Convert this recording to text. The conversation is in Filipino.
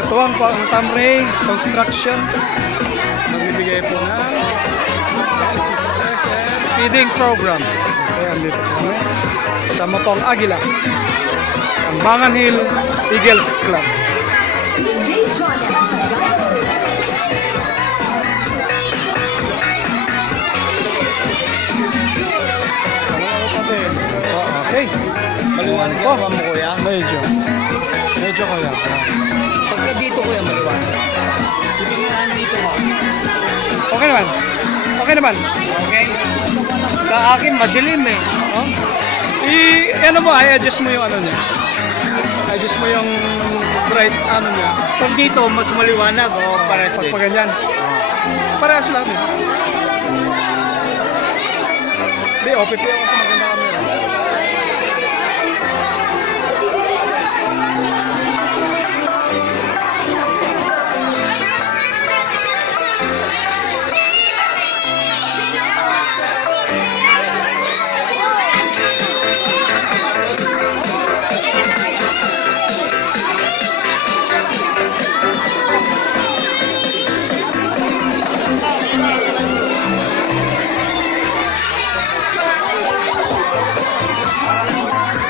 Katuwang po ang Tamray Construction. Magbibigay po ng feeding program. Kaya andito po kami sa Mapong Agila, ang Bangan Hill Eagles Club. Okay. Maliwanag yung mo kuya. Medyo kuya. Pagka dito kuya maliwanag. Titingnan dito mo. Okay naman. Okay naman. Okay? Sa akin madilim eh. Oh? Ano mo, i-adjust mo yung ano niya. Adjust mo yung bright ano niya. Pag dito mas maliwanag o parehas din. Pag ganyan. Parehas lang eh. Hindi, OPP ako sa